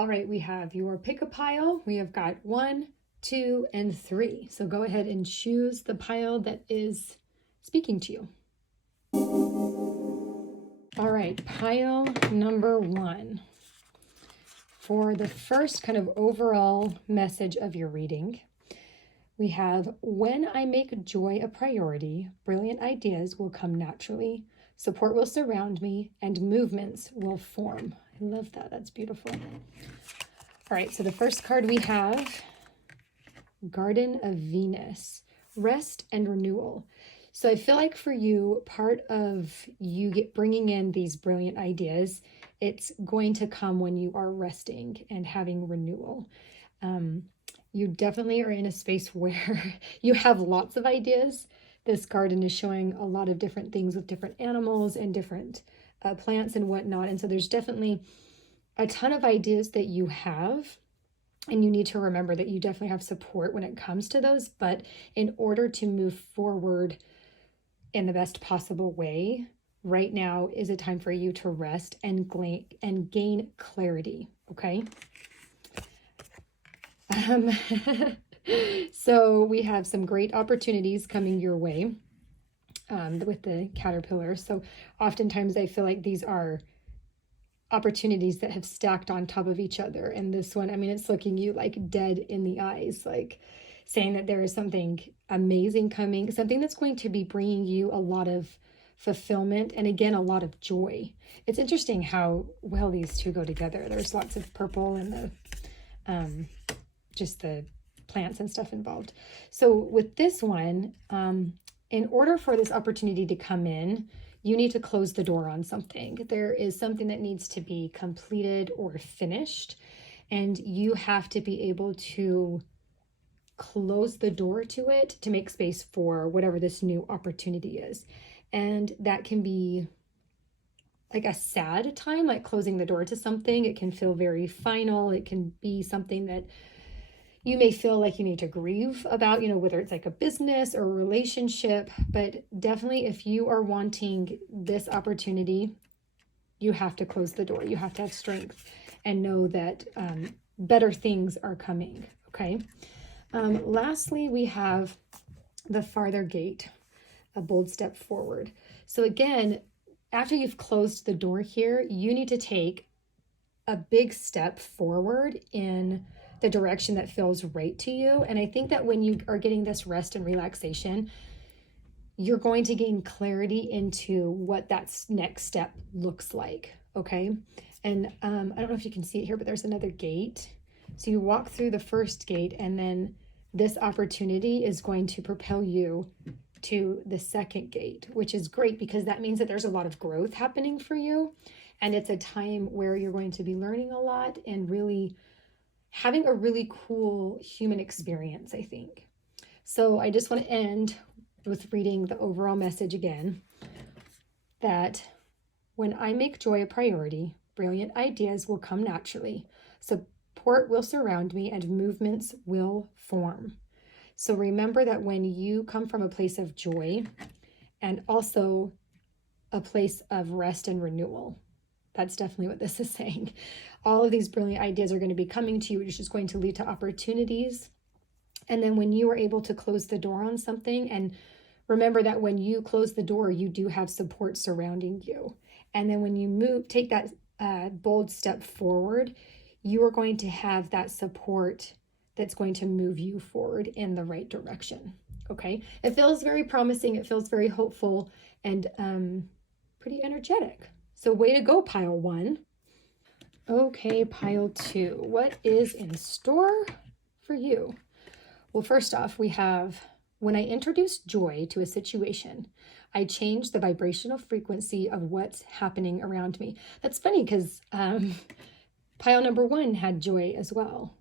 All right, we have your pick a pile. We have got 1, 2, and 3. So go ahead and choose the pile that is speaking to you. All right, pile number 1. For the first kind of overall message of your reading, we have, when I make joy a priority, brilliant ideas will come naturally, support will surround me, and movements will form. I love that. That's beautiful. All right, so the first card we have, Garden of Venus, rest and renewal. So I feel like for you, part of you bringing in these brilliant ideas, it's going to come when you are resting and having renewal. You definitely are in a space where you have lots of ideas. This garden is showing a lot of different things with different animals and different plants and whatnot. And so there's definitely a ton of ideas that you have, and you need to remember that you definitely have support when it comes to those. But in order to move forward in the best possible way, right now is a time for you to rest and gain clarity, okay? So we have some great opportunities coming your way with the caterpillar. So oftentimes I feel like these are opportunities that have stacked on top of each other. And this one, I mean, it's looking you like dead in the eyes, like saying that there is something amazing coming, something that's going to be bringing you a lot of fulfillment and, again, a lot of joy. It's interesting how well these two go together. There's lots of purple and the just the plants and stuff involved. So with this one, in order for this opportunity to come in, you need to close the door on something. There is something that needs to be completed or finished, and you have to be able to close the door to it to make space for whatever this new opportunity is. And that can be like a sad time, like closing the door to something. It can feel very final. It can be something that you may feel like you need to grieve about, whether it's like a business or a relationship. But definitely, if you are wanting this opportunity, you have to close the door. You have to have strength and know that better things are coming, okay? Lastly, we have the farther gate, a bold step forward. So again, after you've closed the door here, you need to take a big step forward in the direction that feels right to you. And I think that when you are getting this rest and relaxation, you're going to gain clarity into what that next step looks like, okay? And I don't know if you can see it here, but there's another gate. So you walk through the first gate, and then this opportunity is going to propel you to the second gate, which is great because that means that there's a lot of growth happening for you. And it's a time where you're going to be learning a lot and really having a really cool human experience, I think. So I just want to end with reading the overall message again, that when I make joy a priority, brilliant ideas will come naturally. Support will surround me and movements will form. So remember that when you come from a place of joy and also a place of rest and renewal, that's definitely what this is saying. All of these brilliant ideas are going to be coming to you, which is going to lead to opportunities. And then when you are able to close the door on something, and remember that when you close the door, you do have support surrounding you. And then when you take that bold step forward, you are going to have that support that's going to move you forward in the right direction. Okay. It feels very promising. It feels very hopeful and pretty energetic. So way to go, pile 1. Okay, pile 2. What is in store for you? Well, first off, we have, when I introduce joy to a situation, I change the vibrational frequency of what's happening around me. That's funny because pile number 1 had joy as well.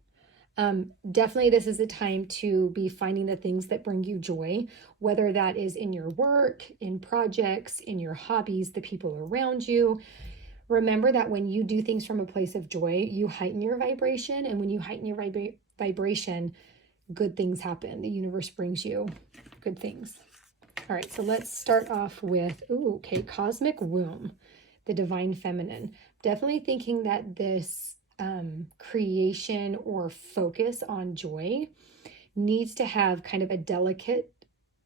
Definitely this is a time to be finding the things that bring you joy, whether that is in your work, in projects, in your hobbies, the people around you. Remember that when you do things from a place of joy, you heighten your vibration. And when you heighten your vibration, good things happen. The universe brings you good things. All right, so let's start off with, Cosmic Womb, the Divine Feminine. Definitely thinking that this creation or focus on joy needs to have kind of a delicate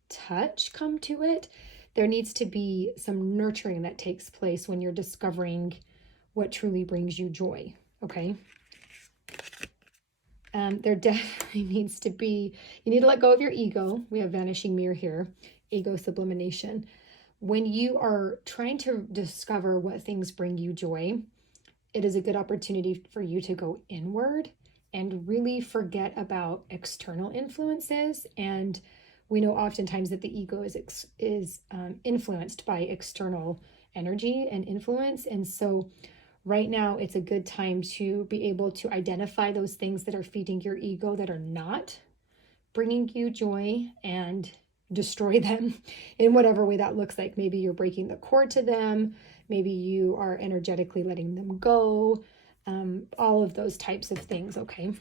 touch come to it. There needs to be some nurturing that takes place when you're discovering what truly brings you joy, okay? There definitely needs to be, you need to let go of your ego. We have vanishing mirror here, ego sublimination. When you are trying to discover what things bring you joy, it is a good opportunity for you to go inward and really forget about external influences. And we know oftentimes that the ego is influenced by external energy and influence. And so right now, it's a good time to be able to identify those things that are feeding your ego that are not bringing you joy and destroy them in whatever way that looks like. Maybe you're breaking the cord to them. Maybe you are energetically letting them go. All of those types of things, okay?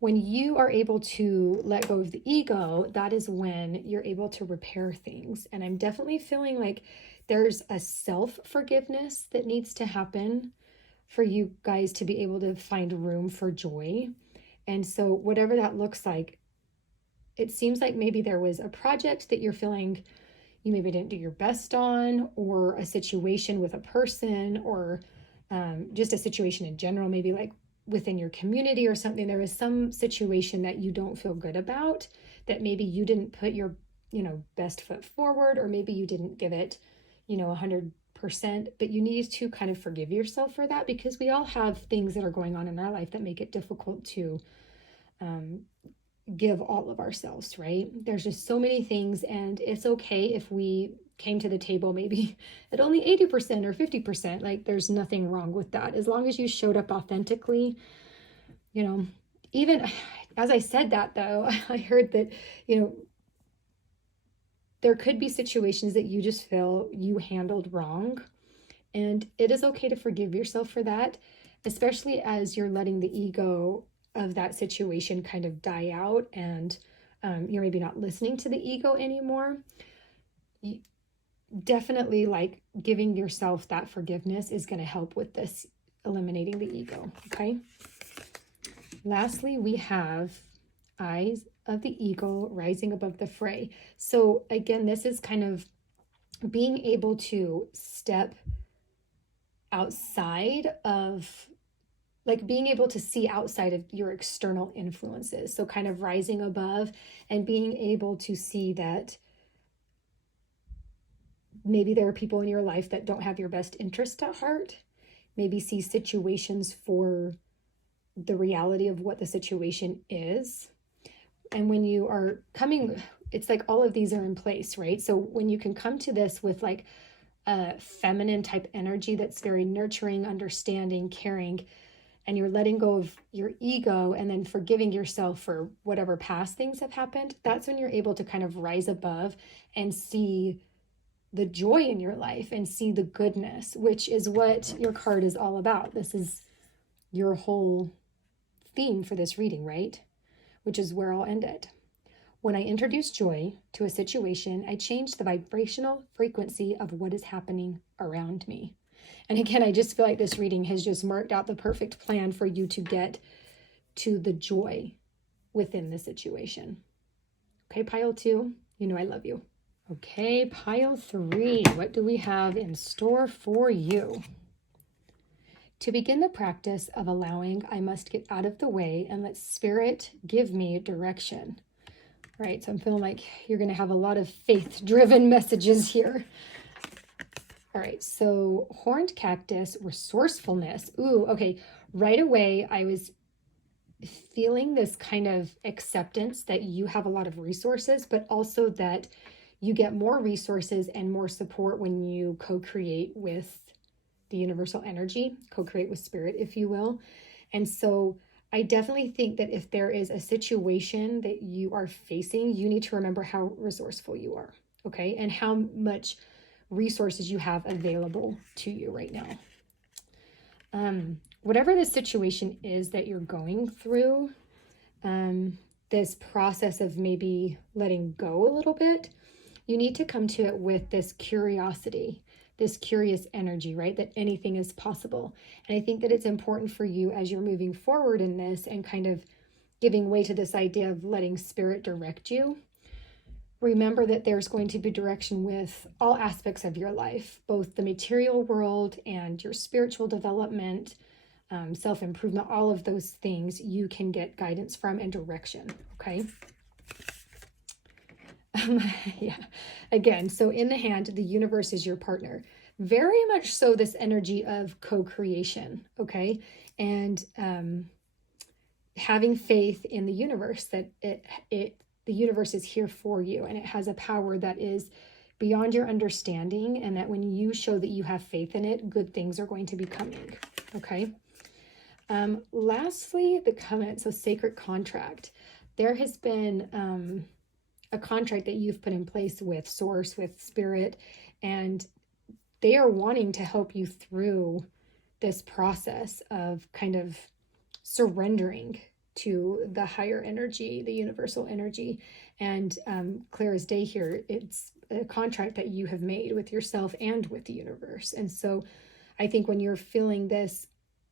When you are able to let go of the ego, that is when you're able to repair things. And I'm definitely feeling like there's a self-forgiveness that needs to happen for you guys to be able to find room for joy. And so whatever that looks like, it seems like maybe there was a project that you're feeling you maybe didn't do your best on, or a situation with a person, or just a situation in general, maybe like within your community or something. There was some situation that you don't feel good about, that maybe you didn't put your, best foot forward, or maybe you didn't give it, 100%, but you need to kind of forgive yourself for that, because we all have things that are going on in our life that make it difficult to give all of ourselves, right? There's just so many things, and it's okay if we came to the table maybe at only 80% or 50%. Like, there's nothing wrong with that, as long as you showed up authentically. Even as I said that, though, I heard that, there could be situations that you just feel you handled wrong, and it is okay to forgive yourself for that, especially as you're letting the ego of that situation kind of die out, and you're maybe not listening to the ego anymore. Definitely, like, giving yourself that forgiveness is going to help with this, eliminating the ego, okay? Lastly, we have eyes of the eagle rising above the fray. So again, this is kind of being able to step outside of, like, being able to see outside of your external influences. So kind of rising above and being able to see that maybe there are people in your life that don't have your best interest at heart. Maybe see situations for the reality of what the situation is. And when you are coming, it's like all of these are in place, right? So when you can come to this with like a feminine type energy that's very nurturing, understanding, caring, and you're letting go of your ego and then forgiving yourself for whatever past things have happened, that's when you're able to kind of rise above and see the joy in your life and see the goodness, which is what your card is all about. This is your whole theme for this reading, right? Which is where I'll end it. When I introduce joy to a situation, I change the vibrational frequency of what is happening around me. And again, I just feel like this reading has just marked out the perfect plan for you to get to the joy within the situation. Okay, pile 2, I love you. Okay, pile 3, what do we have in store for you? To begin the practice of allowing, I must get out of the way and let Spirit give me direction. All right, so I'm feeling like you're going to have a lot of faith-driven messages here. All right, so horned cactus, resourcefulness. Ooh, okay. Right away, I was feeling this kind of acceptance that you have a lot of resources, but also that you get more resources and more support when you co-create with the universal energy, co-create with Spirit, if you will. And so I definitely think that if there is a situation that you are facing, you need to remember how resourceful you are, okay? And how much resources you have available to you right now. Whatever the situation is that you're going through, this process of maybe letting go a little bit, you need to come to it with this curiosity this curious energy, right? That anything is possible. And I think that it's important for you as you're moving forward in this and kind of giving way to this idea of letting spirit direct you. Remember that there's going to be direction with all aspects of your life, both the material world and your spiritual development, self-improvement, all of those things you can get guidance from and direction, okay? Yeah, again, so in the hand, the universe is your partner. Very much so this energy of co-creation, okay? And having faith in the universe, that the universe is here for you, and it has a power that is beyond your understanding, and that when you show that you have faith in it, good things are going to be coming, okay? Lastly, the covenant, so sacred contract. There has been a contract that you've put in place with Source, with Spirit, and they are wanting to help you through this process of kind of surrendering to the higher energy, the universal energy. And clear as day here, it's a contract that you have made with yourself and with the universe. And so I think when you're feeling this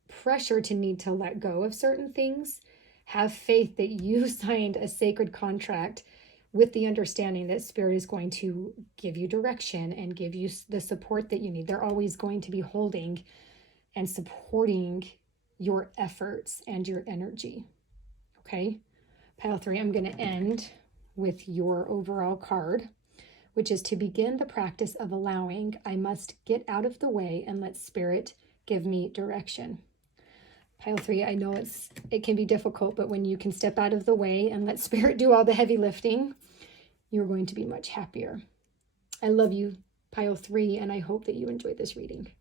pressure to need to let go of certain things, have faith that you signed a sacred contract with the understanding that Spirit is going to give you direction and give you the support that you need. They're always going to be holding and supporting your efforts and your energy. Okay, pile 3, I'm going to end with your overall card, which is to begin the practice of allowing. I must get out of the way and let Spirit give me direction. Pile 3, I know it can be difficult, but when you can step out of the way and let Spirit do all the heavy lifting, you're going to be much happier. I love you, pile 3, and I hope that you enjoyed this reading.